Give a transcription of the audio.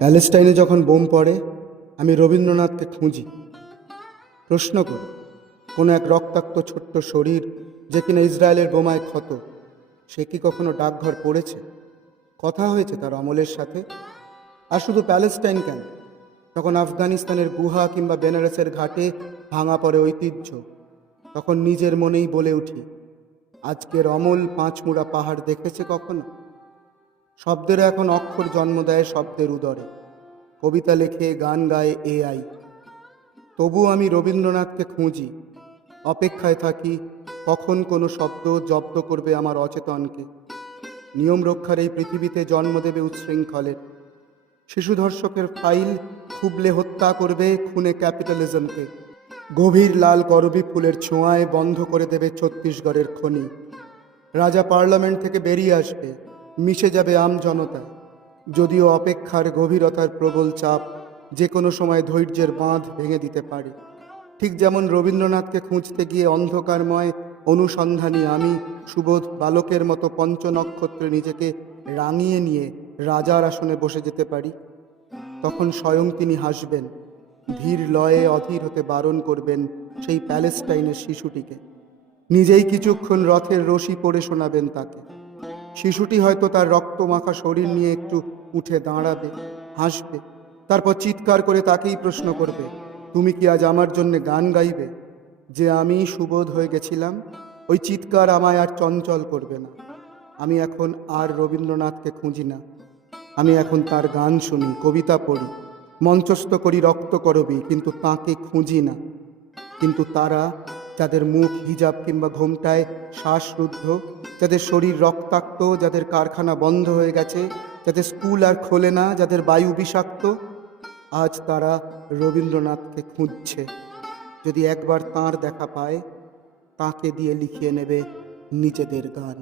প্যালেস্টাইনে যখন বোম পড়ে, আমি রবীন্দ্রনাথকে খুঁজি। প্রশ্ন করি, কোনো এক রক্তাক্ত ছোট্ট শরীর যে কিনা ইসরায়েলের বোমায় ক্ষত, সে কি কখনো ডাকঘর পড়েছে? কথা হয়েছে তার অমলের সাথে। আর শুধু প্যালেস্টাইন কেন? তখন আফগানিস্তানের গুহা কিংবা বেনারসের ঘাটে ভাঙা পড়ে ঐতিহ্য, তখন নিজের মনেই বলে উঠি, আজকের অমল পাঁচমুড়া পাহাড় দেখেছে কখনো? শব্দের এখন অক্ষর জন্ম দেয় শব্দের উদরে। কবিতা লেখে, গান গায় এআই তবু আমি রবীন্দ্রনাথকে খুঁজি। অপেক্ষায় থাকি, কখন কোনো শব্দ জব্দ করবে আমার অচেতনকে। নিয়ম রক্ষার এই পৃথিবীতে জন্ম দেবে উচ্ছৃঙ্খলের। শিশু ধর্ষকের ফাইল খুবলে হত্যা করবে খুনে ক্যাপিটালিজমকে। গভীর লাল করবি ফুলের ছোঁয়ায় বন্ধ করে দেবে ছত্তিশগড়ের খনি। রাজা পার্লামেন্ট থেকে বেরিয়ে আসবে। মিশে যাবে আম জনতায় যদিও অপেক্ষার গভীরতার প্রবল চাপ যে কোনো সময় ধৈর্যের বাঁধ ভেঙে দিতে পারে। ঠিক যেমন রবীন্দ্রনাথকে খুঁজতে গিয়ে অন্ধকারময়, অনুসন্ধানী আমি সুবোধ বালকের মতো পঞ্চনক্ষত্রে নিজেকে রাঙিয়ে নিয়ে রাজার আসনে বসে যেতে পারি। তখন স্বয়ং তিনি হাসবেন, ধীর লয়ে অধীর হতে বারণ করবেন সেই প্যালেস্টাইনের শিশুটিকে। নিজেই কিছুক্ষণ রথের রশি পড়ে শোনাবেন তাকে। শিশুটি হয়তো তার রক্তমাখা শরীর নিয়ে একটু উঠে দাঁড়াবে, হাসবে, তারপর চিৎকার করে তাকেই প্রশ্ন করবে, তুমি কি আজ আমার জন্য গান গাইবে? যে আমি সুবোধ হয়ে গেছিলাম, ওই চিৎকার আমায় আর চঞ্চল করবে না। আমি এখন আর রবীন্দ্রনাথকে খুঁজি না। আমি এখন তার গান শুনি, কবিতা পড়ি, মঞ্চস্থ করি রক্ত করবি, কিন্তু তাকে খুঁজি না। কিন্তু তারা যাদের মুখ হিজাব কিংবা ঘোমটায় শ্বাসরুদ্ধ, যাদের শরীর রক্তাক্ত, যাদের কারখানা বন্ধ হয়ে গেছে, যাদের স্কুল আর খোলে না, যাদের বায়ু বিষাক্ত, আজ তারা রবীন্দ্রনাথকে খুঁজছে। যদি একবার তার দেখা পায়, তাকে দিয়ে লিখিয়ে নেবে নিজেদের গান।